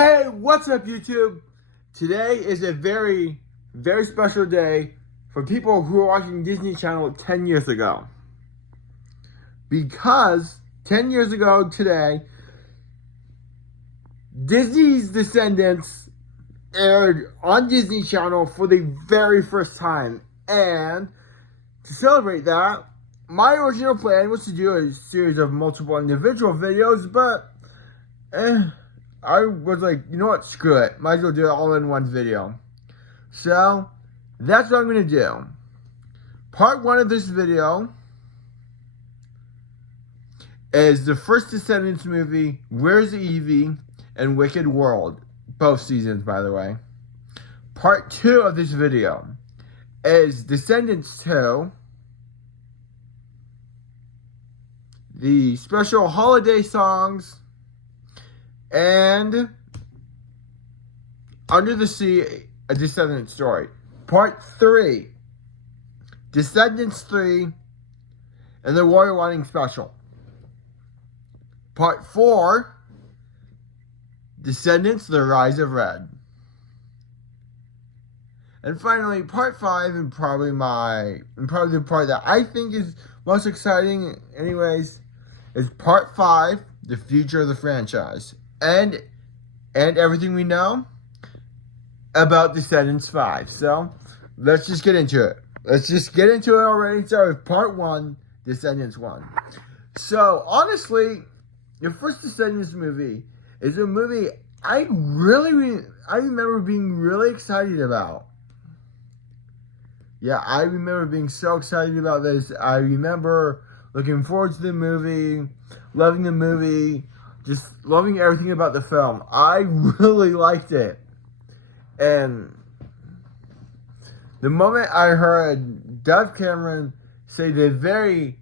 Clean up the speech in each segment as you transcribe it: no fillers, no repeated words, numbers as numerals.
Hey, what's up, YouTube? Today is a very, very special day for people who were watching Disney Channel 10 years ago. Because 10 years ago today, Disney's Descendants aired on Disney Channel for the very first time. And to celebrate that, my original plan was to do a series of multiple individual videos, but I was like, you know what, screw it. Might as well do it all in one video. So, that's what I'm going to do. Part 1 of this video is the first Descendants movie, Where's Evie, and Wicked World. Both seasons, by the way. Part 2 of this video is Descendants 2, the special holiday songs, and Under the Sea, a Descendants story. Part 3, Descendants 3, and the Royal Wedding special. Part 4, Descendants, the Rise of Red. And finally, Part 5, and probably the part that I think is most exciting anyways, is Part 5, the future of the franchise. And everything we know about Descendants 5. So, let's just get into it. Let's just get into it already. Start with Part 1, Descendants 1. So, honestly, the first Descendants movie is a movie I remember being really excited about. Yeah, I remember being so excited about this. I remember looking forward to the movie, loving the movie, just loving everything about the film. I really liked it. And the moment I heard Dove Cameron say the very,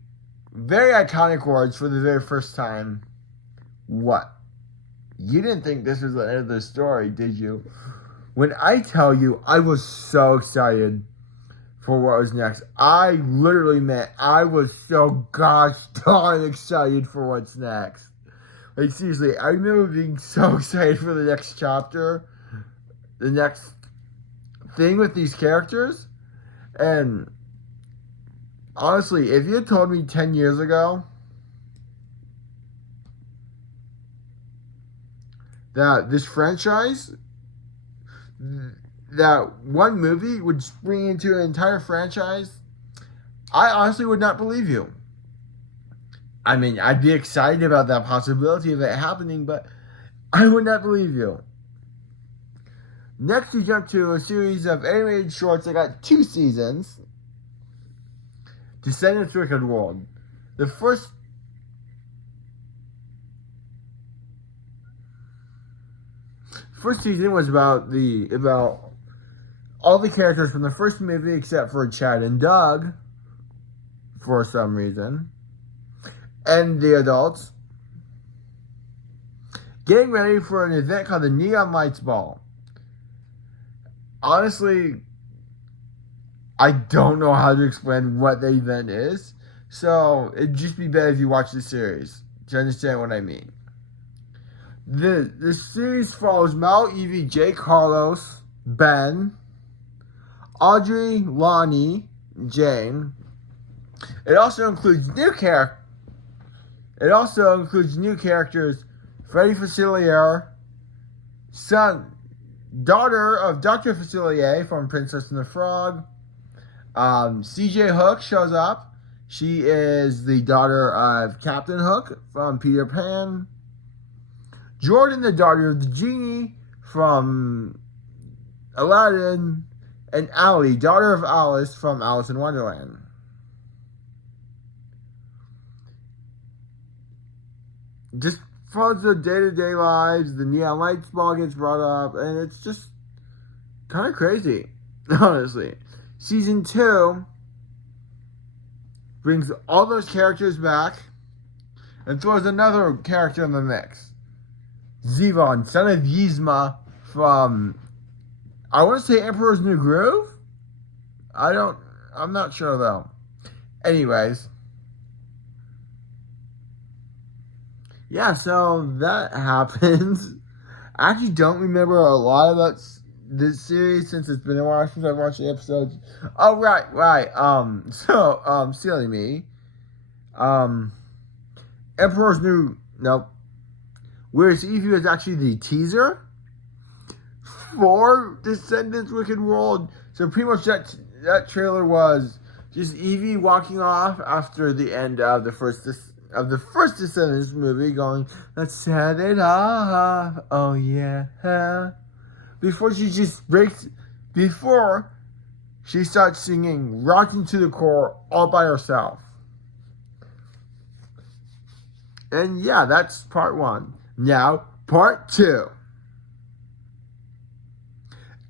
very iconic words for the very first time, what? You didn't think this was the end of the story, did you? When I tell you, I was so excited for what was next. I literally meant I was so gosh darn excited for what's next. Like, seriously, I remember being so excited for the next chapter, the next thing with these characters. And honestly, if you had told me 10 years ago that this franchise, that one movie would spring into an entire franchise, I honestly would not believe you. I mean, I'd be excited about that possibility of it happening, but I would not believe you. Next, we jump to a series of animated shorts that got 2 seasons. Descendants Wicked World. The first season was about all the characters from the first movie except for Chad and Doug, for some reason, and the adults, getting ready for an event called the Neon Lights Ball. Honestly, I don't know how to explain what the event is, so it'd just be better if you watch the series to understand what I mean. The series follows Mal, Evie, Jake, Carlos, Ben, Audrey, Lonnie, Jane. It also includes new characters: Freddie Facilier, daughter of Dr. Facilier from Princess and the Frog. CJ Hook shows up. She is the daughter of Captain Hook from Peter Pan. Jordan, the daughter of the genie from Aladdin. And Allie, daughter of Alice from Alice in Wonderland. Just follows their day-to-day lives. The Neon Lights Ball gets brought up, and it's just kind of crazy, honestly. Season 2 brings all those characters back and throws another character in the mix. Zevon, son of Yzma from, I want to say, Emperor's New Groove? I'm not sure though. Anyways. Yeah, so that happens. I actually don't remember a lot about this series since it's been a while since I've watched the episodes. Oh, right. Silly me. Emperor's New... Nope. Whereas Evie was actually the teaser for Descendants Wicked World. So pretty much that trailer was just Evie walking off after the end of the first Descendants movie, going, "Let's set it off, oh yeah." Before she starts singing "Rocking to the Core" all by herself. And yeah, that's part one. Now, part two.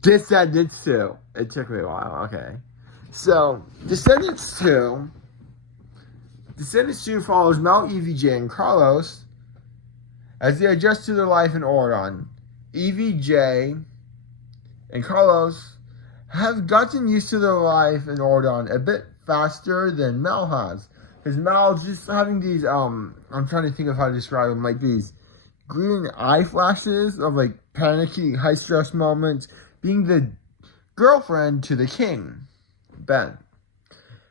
Descendants 2. It took me a while, okay. So, Descendants 2 follows Mel, Evie, Jay, and Carlos as they adjust to their life in Oregon. Evie, Jay, and Carlos have gotten used to their life in Oregon a bit faster than Mel has. Because Mel's just having these, I'm trying to think of how to describe them, like these green eye flashes of like panicky, high stress moments, being the girlfriend to the king, Ben.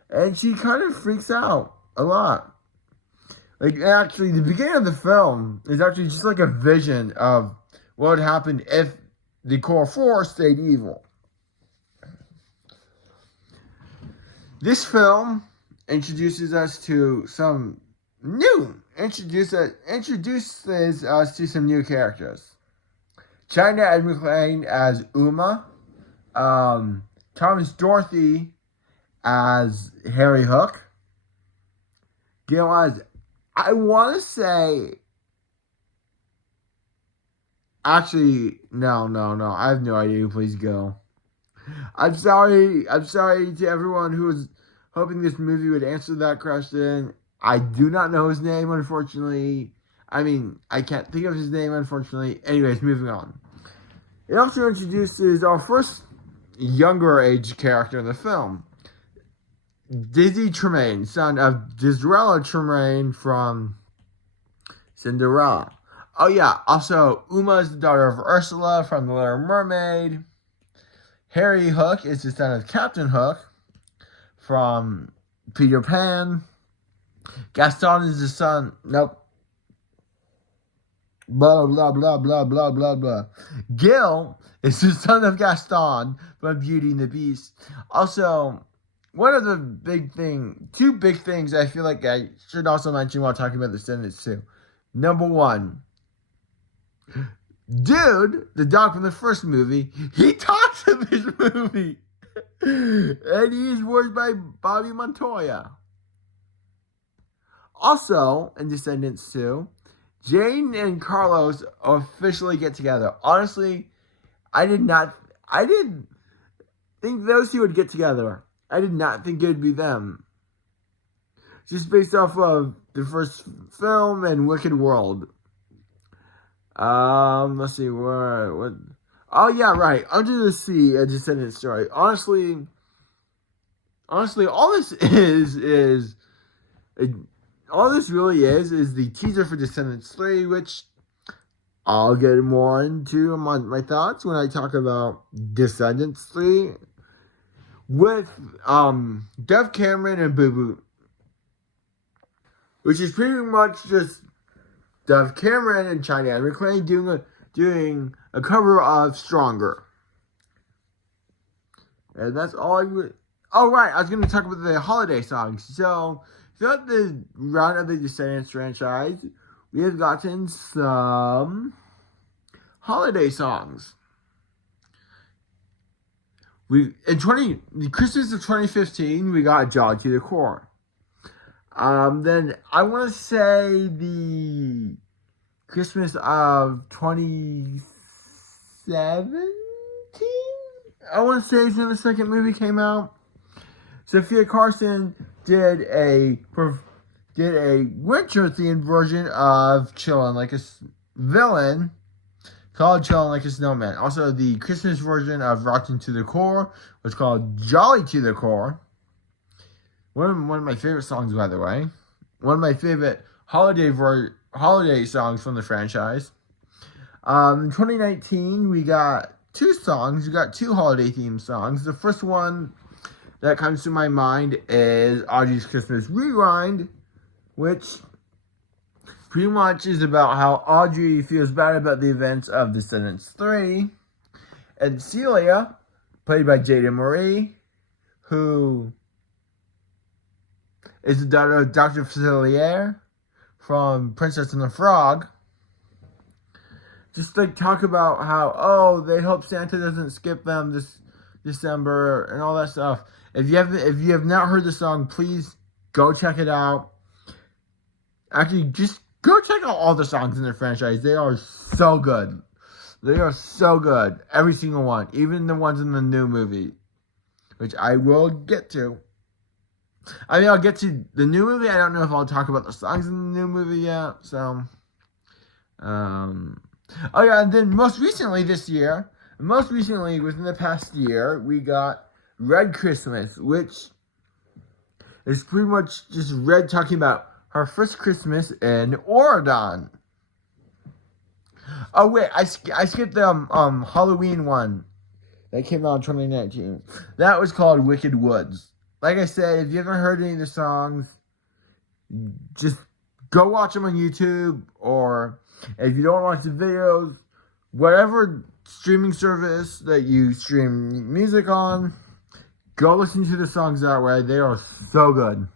And she kind of freaks out a lot. Like, actually, the beginning of the film is actually just like a vision of what would happen if the core four stayed evil. This film introduces us to some introduces us to some new characters. China Ed McClane as Uma, Thomas Dorothy as Harry Hook, Gil as, I want to say, actually, no, I have no idea. Please go. I'm sorry to everyone who was hoping this movie would answer that question. I do not know his name, unfortunately. I mean, I can't think of his name, unfortunately. Anyways, moving on. It also introduces our first younger age character in the film. Dizzy Tremaine, son of Disrella Tremaine from Cinderella. Oh yeah, also Uma is the daughter of Ursula from The Little Mermaid. Harry Hook is the son of Captain Hook from Peter Pan. Gaston is the son... Nope. Blah, blah, blah, blah, blah, blah, blah. Gil is the son of Gaston from Beauty and the Beast. Also, one of the two big things I feel like I should also mention while talking about the Descendants 2. Number one, dude, the dog from the first movie, he talks in this movie. And he's voiced by Bobby Montoya. Also, in Descendants 2, Jane and Carlos officially get together. Honestly, I didn't think those two would get together. I did not think it would be them. Just based off of the first film and Wicked World. Let's see, what? Oh yeah, right. Under the Sea, a Descendant story. Honestly, all this really is the teaser for Descendants 3, which I'll get more into my thoughts when I talk about Descendants 3 with Dev Cameron and Boo Boo, which is pretty much just Dev Cameron and China Anne McClane doing a cover of Stronger. And that's all I would... Oh, right, I was going to talk about the holiday songs. So, throughout the run of the Descendants franchise, we have gotten some holiday songs. The Christmas of 2015, we got Jolly to the Core. Then I want to say the Christmas of 2017. I want to say is when the second movie came out. Sophia Carson did a winter-themed version of Chillin' Like a Villain called Chillin' Like a Snowman. Also, the Christmas version of Rockin' to the Core was called Jolly to the Core. One of my favorite songs, by the way. One of my favorite holiday songs from the franchise. In 2019, we got two songs. We got two holiday theme songs. The first one that comes to my mind is Audrey's Christmas Rewind, which pretty much is about how Audrey feels bad about the events of Descendants 3. And Celia, played by Jada Marie, who is the daughter of Dr. Facilier from Princess and the Frog, just like talk about how, they hope Santa doesn't skip them this December and all that stuff. If you have not heard the song, please go check it out. Actually, just go check out all the songs in the franchise. They are so good. They are so good. Every single one. Even the ones in the new movie, which I will get to. I mean, I'll get to the new movie. I don't know if I'll talk about the songs in the new movie yet. So, oh yeah, and then most recently within the past year, we got Red Christmas, which is pretty much just Red talking about her first Christmas in Oregon. Oh wait, I skipped the Halloween one that came out in 2019. That was called Wicked Woods. Like I said, if you haven't heard any of the songs, just go watch them on YouTube, or if you don't watch the videos, whatever streaming service that you stream music on, go listen to the songs that way. They are so good.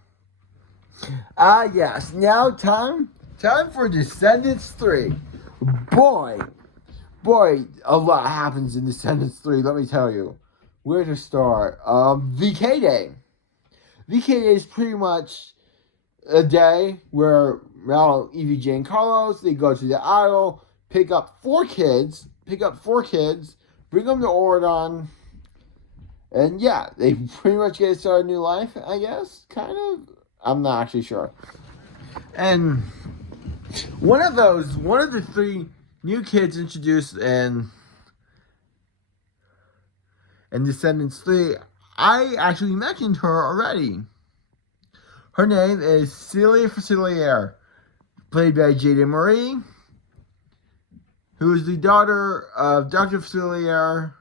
Yes. Now time for Descendants 3. Boy, a lot happens in Descendants 3, let me tell you. Where to start? VK Day. VK Day is pretty much a day where Mal, Evie, Jane, Carlos, they go to the Isle, pick up four kids, bring them to Oregon, and yeah, they pretty much get to start a new life, I guess, kind of. I'm not actually sure. And one of the three new kids introduced in Descendants 3, I actually mentioned her already. Her name is Celia Facilier, played by Jada Marie, who is the daughter of Dr. Facilier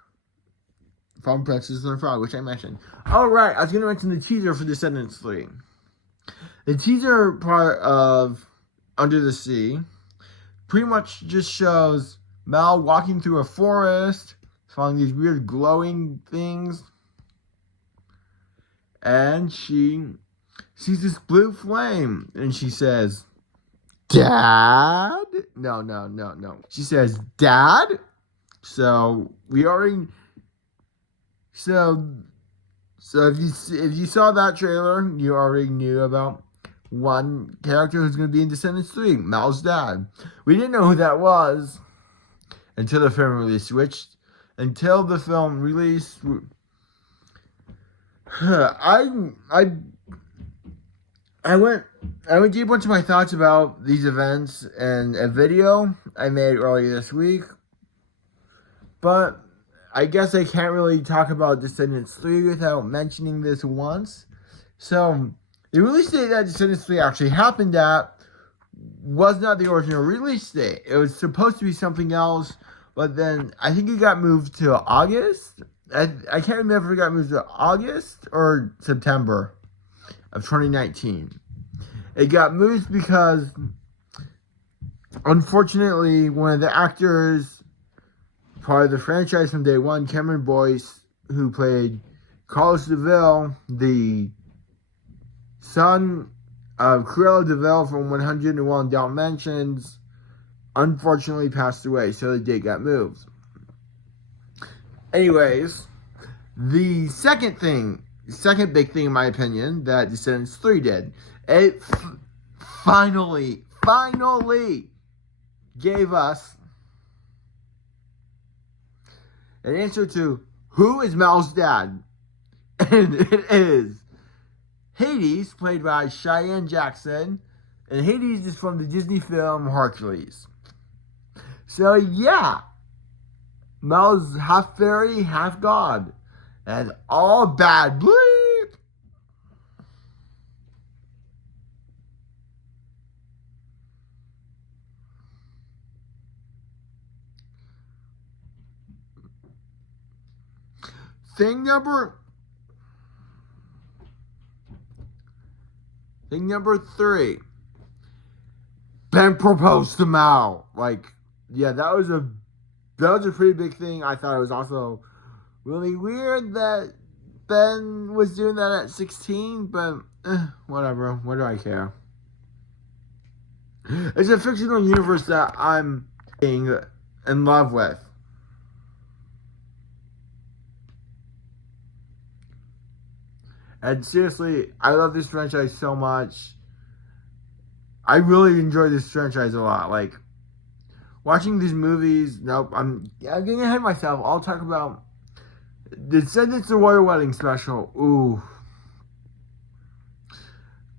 from Princess and the Frog, which I mentioned. Oh, right, I was going to mention the teaser for Descendants 3. The teaser part of Under the Sea pretty much just shows Mal walking through a forest, finding these weird glowing things, and she sees this blue flame, and she says, "Dad?" No. She says, "Dad?" So we already. So if you saw that trailer, you already knew about one character who's going to be in Descendants 3, Mal's dad. We didn't know who that was until the film release, until the film released. I went deep into my thoughts about these events in a video I made earlier this week, but I guess I can't really talk about Descendants 3 without mentioning this once. So the release date that Descendants 3 actually happened at was not the original release date. It was supposed to be something else, but then I think it got moved to August. I can't remember if it got moved to August or September of 2019. It got moved because, unfortunately, one of the actors, part of the franchise from day one, Cameron Boyce, who played Carlos DeVille, the son of Cruella DeVille from 101 Dalmatians, unfortunately passed away, so the date got moved. Anyways, the second big thing in my opinion that Descendants 3 did, it finally gave us an answer to who is Mal's dad, and it is Hades, played by Cheyenne Jackson, and Hades is from the Disney film Hercules. So yeah, Mal's half fairy, half god, and all bad bleep. thing number 3. Ben proposed to Mal. Like, yeah, that was a pretty big thing. I thought it was also really weird that Ben was doing that at 16, but whatever. What do I care? It's a fictional universe that I'm being in love with. And seriously, I love this franchise so much. I really enjoy this franchise a lot. Like, watching these movies, nope, I'm getting ahead of myself. I'll talk about Descendants the Royal Wedding Special. Ooh.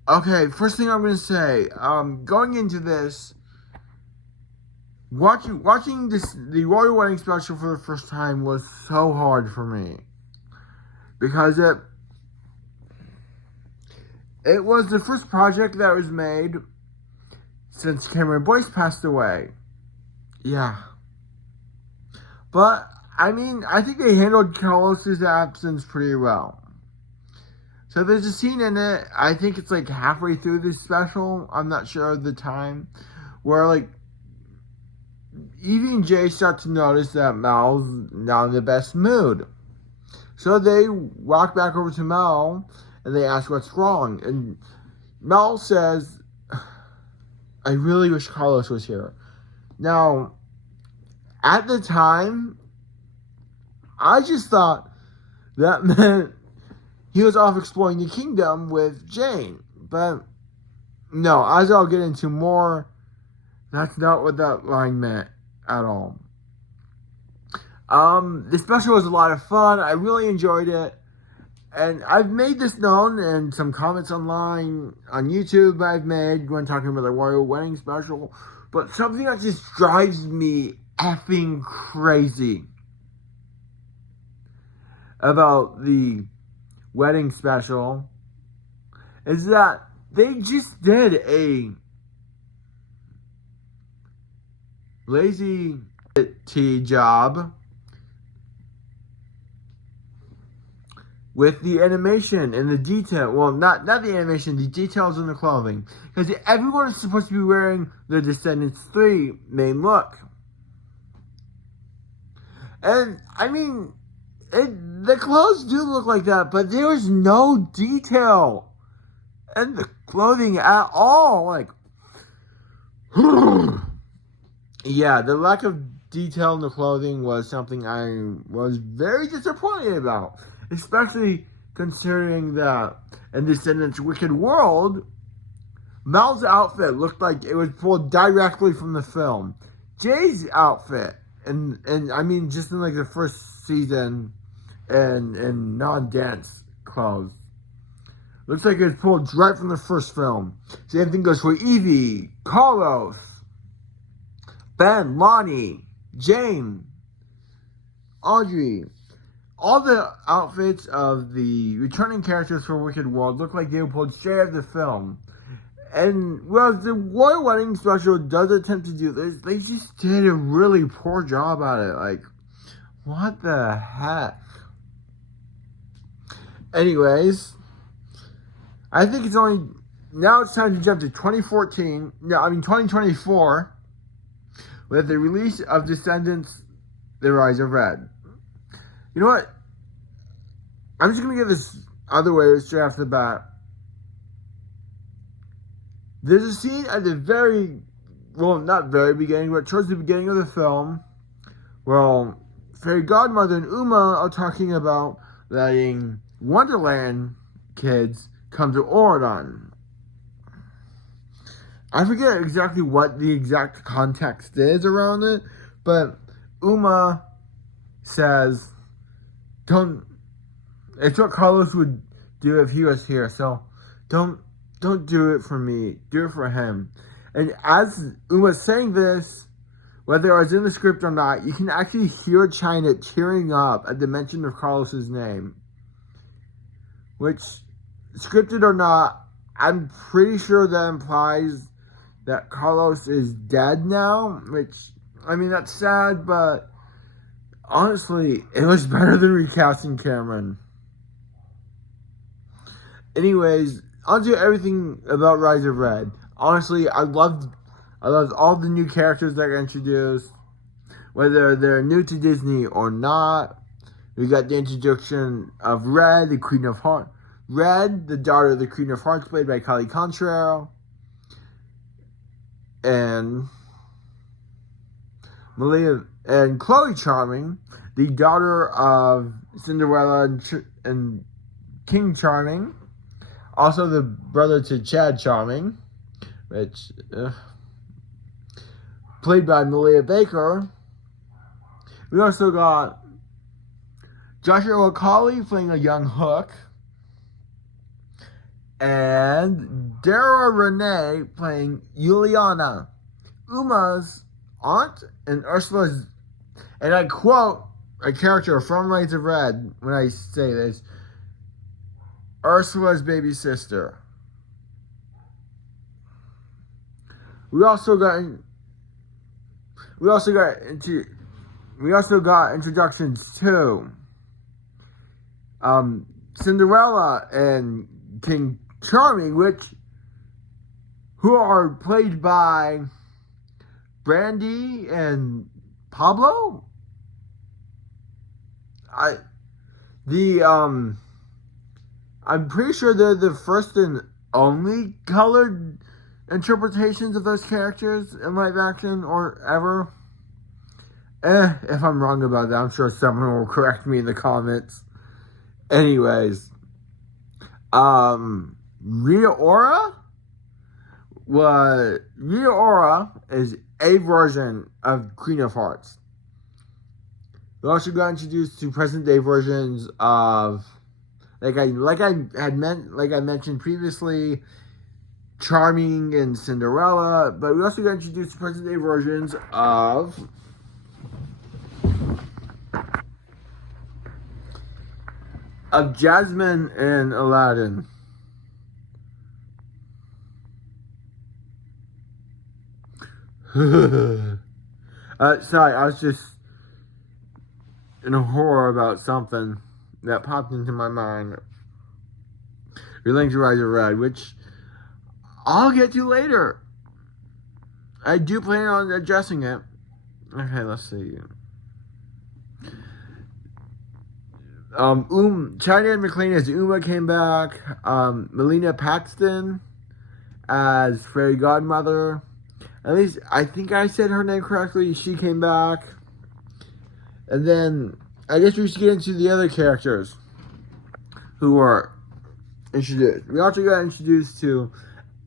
Okay, first thing I'm going to say, going into this, watching the Royal Wedding Special for the first time was so hard for me. Because it was the first project that was made since Cameron Boyce passed away. Yeah. But, I mean, I think they handled Carlos's absence pretty well. So there's a scene in it, I think it's like halfway through this special, I'm not sure of the time, where like Evie and Jay start to notice that Mal's not in the best mood. So they walk back over to Mal and they ask what's wrong. And Mal says, I really wish Carlos was here. Now, at the time, I just thought that meant he was off exploring the kingdom with Jane. But no, as I'll get into more, that's not what that line meant at all. The special was a lot of fun. I really enjoyed it. And I've made this known in some comments online on YouTube I've made when talking about the Royal Wedding Special. But something that just drives me effing crazy about the wedding special is that they just did a lazy job with the animation and the detail. Well, not the animation, the details in the clothing. Because everyone is supposed to be wearing the Descendants 3 main look. And, I mean, the clothes do look like that, but there is no detail in the clothing at all. Like, yeah, the lack of detail in the clothing was something I was very disappointed about. Especially considering that in Descendants Wicked World, Mal's outfit looked like it was pulled directly from the film. Jay's outfit, and I mean just in like the first season and non-dance clothes, looks like it was pulled right from the first film. Same thing goes for Evie, Carlos, Ben, Lonnie, Jane, Audrey. All the outfits of the returning characters for Wicked World look like they were pulled straight out of the film. And, well, the Royal Wedding Special does attempt to do this. They just did a really poor job at it. Like, what the heck? Anyways, I think it's only... Now it's time to jump to 2024. With the release of Descendants, The Rise of Red. You know what? I'm just going to get this other way straight off the bat. There's a scene at the not very beginning, but towards the beginning of the film, where Fairy Godmother and Uma are talking about letting Wonderland kids come to Oregon. I forget exactly what the exact context is around it, but Uma says, it's what Carlos would do if he was here, so don't do it for me, do it for him. And as Uma's saying this, whether I was in the script or not, you can actually hear China tearing up at the mention of Carlos's name. Which, scripted or not, I'm pretty sure that implies that Carlos is dead now, which, I mean, that's sad, but honestly, it was better than recasting Cameron. Anyways, onto everything about Rise of Red. Honestly, I loved all the new characters that got introduced, whether they're new to Disney or not. We got the introduction of Red, the Queen of Hearts. Red, the daughter of the Queen of Hearts, played by Kylie Contrail. And Malia and Chloe Charming, the daughter of Cinderella and King Charming. Also the brother to Chad Charming, which played by Malia Baker. We also got Joshua Colley playing a young Hook. And Dara Renee playing Juliana, Uma's aunt and Ursula's, and I quote a character from Rise of Red when I say this, Ursula's baby sister. We also got introductions to Cinderella and King Charming, who are played by Brandy and Pablo. I'm pretty sure they're the first and only colored interpretations of those characters in live action or ever. If I'm wrong about that, I'm sure someone will correct me in the comments. Anyways, Rita Ora is a version of Queen of Hearts. We also got introduced to present day versions of, like I mentioned previously, Charming and Cinderella, but we also got introduced to present day versions of Jasmine and Aladdin. Sorry, I was just in a horror about something that popped into my mind relating to Rise of Red, which I'll get to later. I do plan on addressing it. Okay, let's see. China McLean as Uma came back. Melina Paxton as Fairy Godmother. At least I think I said her name correctly. She came back. And then I guess we should get into the other characters who were introduced. We also got introduced to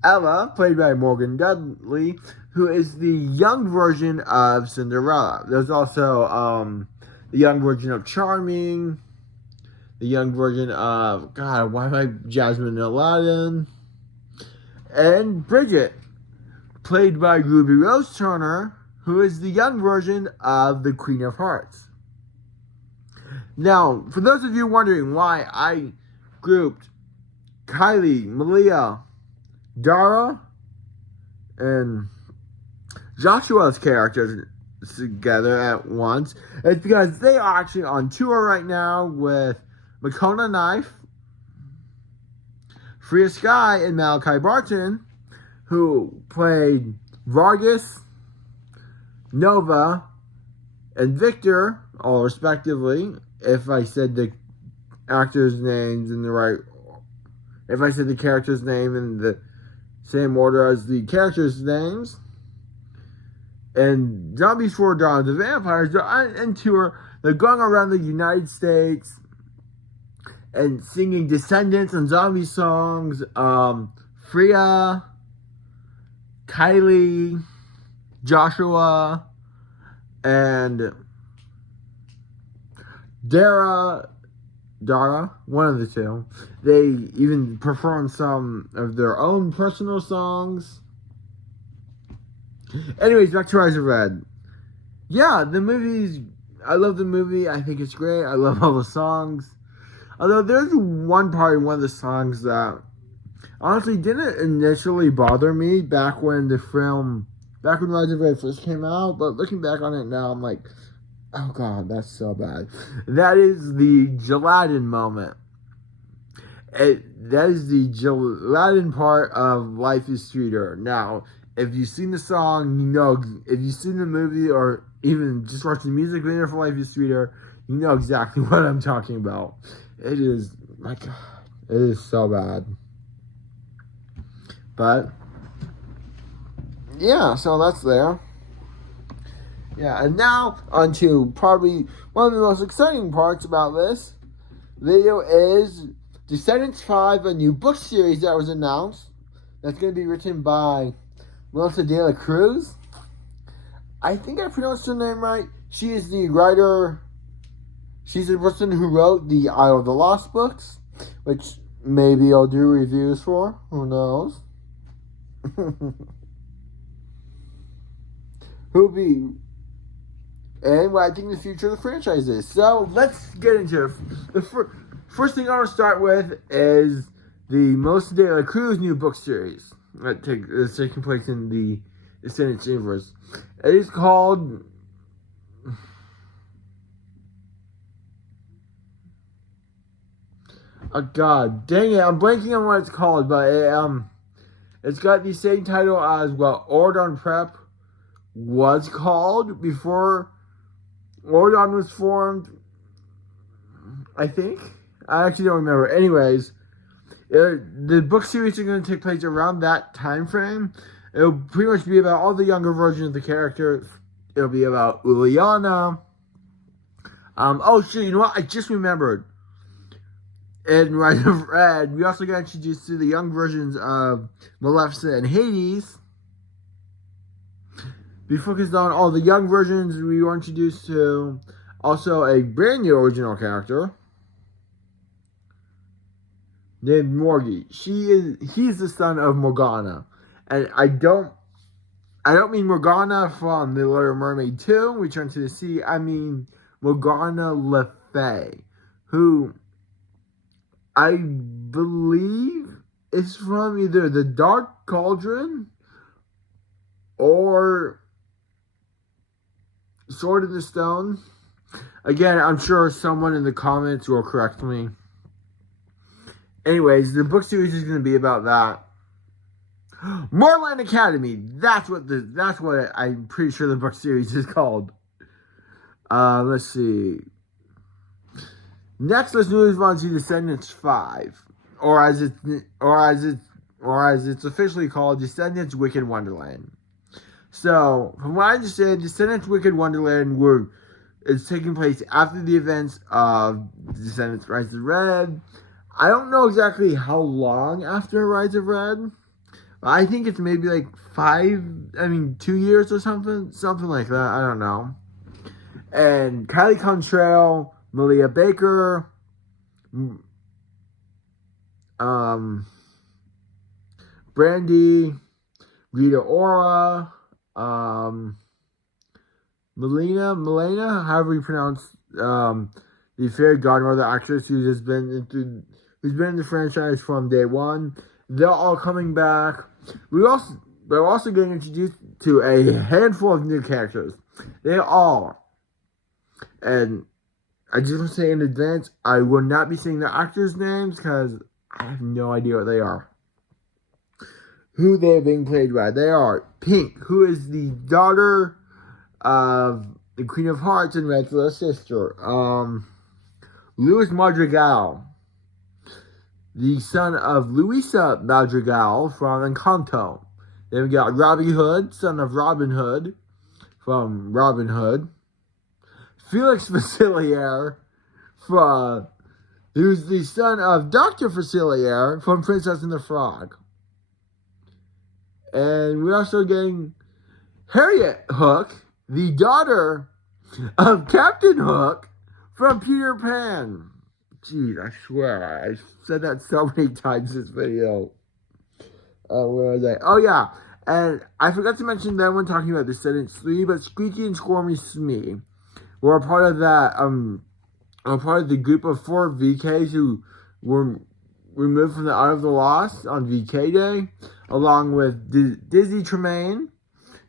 Ella, played by Morgan Dudley, who is the young version of Cinderella. There's also the young version of Charming, the young version of, God, why am I Jasmine and Aladdin? And Bridget, played by Ruby Rose Turner, who is the young version of the Queen of Hearts. Now, for those of you wondering why I grouped Kylie, Malia, Dara, and Joshua's characters together at once, it's because they are actually on tour right now with Makona Knife, Freya Sky, and Malachi Barton, who played Vargas, Nova, and Victor, all respectively. If I said the actors' names in the right, if I said the character's name in the same order as the characters' names. And Zombies for Dawn of the Vampires are on tour. They're going around the United States and singing Descendants and zombie songs. Freya, Kylie, Joshua, and Dara, one of the two. They even perform some of their own personal songs. Anyways, back to Rise of Red. Yeah, the movie's, I love the movie. I think it's great. I love all the songs. Although there's one part in one of the songs that honestly didn't initially bother me back when Rise of Red first came out. But looking back on it now, I'm like, Oh god, that's so bad. That is the gelatin moment. That is the gelatin part of Life is Sweeter. Now, if you've seen the song, you know. If you've seen the movie or even just watched the music video for Life is Sweeter, you know exactly what I'm talking about. It is, my god, it is so bad. But yeah, so that's there. Yeah, and now on to probably one of the most exciting parts about this video is Descendants 5, a new book series that was announced. That's going to be written by Melissa De La Cruz. I think I pronounced her name right. She is the writer. She's the person who wrote the Isle of the Lost books, which maybe I'll do reviews for. Who knows? Who'll be... and what I think the future of the franchise is. So, let's get into it. The first thing I want to start with is the Melissa De La Cruz new book series that is taking place in the Descendants universe. It is called... oh god, dang it, I'm blanking on what it's called, but it's got the same title as what Ordon Prep was called before Ordon was formed, I think. I actually don't remember. Anyways, the book series is going to take place around that time frame. It'll pretty much be about all the younger versions of the characters. It'll be about Uliana. Oh shit, you know what? I just remembered. In Rise of Red, we also got introduced to the young versions of Maleficent and Hades. We focused on all the young versions. We were introduced to also a brand new original character named Morgie. He's the son of Morgana. And I don't mean Morgana from The Little Mermaid 2, Return to the Sea. I mean Morgana Le Fay, who I believe is from either the Dark Cauldron or Sword in the Stone. Again, I'm sure someone in the comments will correct me. Anyways, the book series is going to be about that. Moorland Academy. That's what I'm pretty sure the book series is called. Let's see. Next, let's move on to Descendants 5, or as it's officially called, Descendants Wicked Wonderland. So, from what I understand, Descendants Wicked Wonderland is taking place after the events of Descendants Rise of Red. I don't know exactly how long after Rise of Red. I think it's maybe like 2 years or something like that. I don't know. And Kylie Contrail, Malia Baker, Brandy, Rita Ora, Melena, however you pronounce the fairy godmother actress who's been in the franchise from day one. They're all coming back. We're also getting introduced to a handful of new characters. They all, and I just want to say in advance, I will not be saying the actors' names because I have no idea what they are. Who they're being played by. They are Pink, who is the daughter of the Queen of Hearts and Red's sister. Luis Madrigal, the son of Luisa Madrigal from Encanto. Then we got Robbie Hood, son of Robin Hood from Robin Hood. Felix Facilier, who's the son of Dr. Facilier from Princess and the Frog. And we're also getting Harriet Hook, the daughter of Captain Hook from Peter Pan. Jeez, I swear, I said that so many times in this video. Where was I? Oh, yeah. And I forgot to mention that when talking about Descendants 3, but Squeaky and Squirmy Smee were a part of that, a part of the group of 4 VKs who were removed from the Out of the Lost on VK Day, along with Dizzy Tremaine,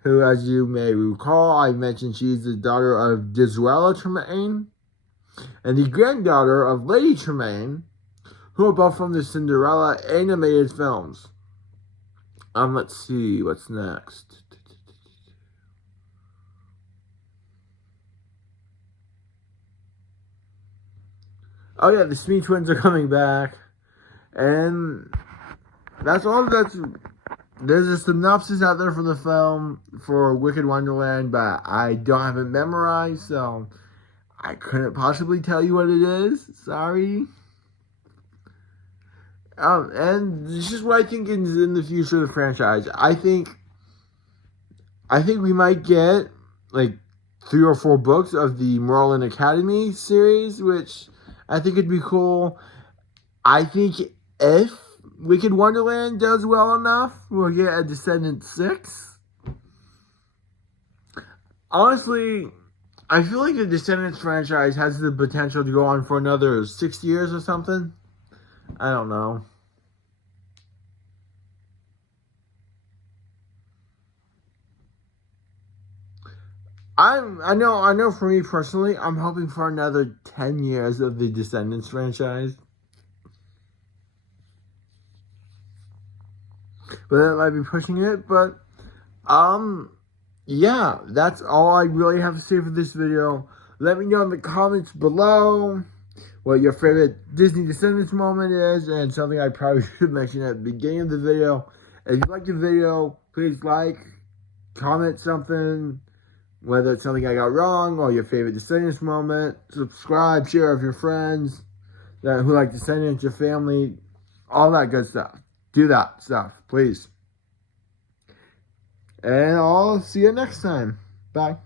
who, as you may recall, I mentioned she's the daughter of Disraeli Tremaine and the granddaughter of Lady Tremaine, who are both from the Cinderella animated films. Let's see, what's next? Oh yeah, the Smee twins are coming back. And that's all there's a synopsis out there for the film for Wicked Wonderland, but I don't have it memorized, so I couldn't possibly tell you what it is. Sorry. And this is what I think is in the future of the franchise. I think we might get like 3 or 4 books of the Merlin Academy series, which I think would be cool. I think if Wicked Wonderland does well enough, we'll get a Descendants 6. Honestly, I feel like the Descendants franchise has the potential to go on for another 6 years or something. I don't know. I know for me personally, I'm hoping for another 10 years of the Descendants franchise. But that might be pushing it, but yeah, that's all I really have to say for this video. Let me know in the comments below what your favorite Disney Descendants moment is, and something I probably should mention at the beginning of the video. If you like the video, please like, comment something, whether it's something I got wrong or your favorite Descendants moment. Subscribe, share with your friends who like Descendants, your family, all that good stuff. Do that stuff, please. And I'll see you next time. Bye.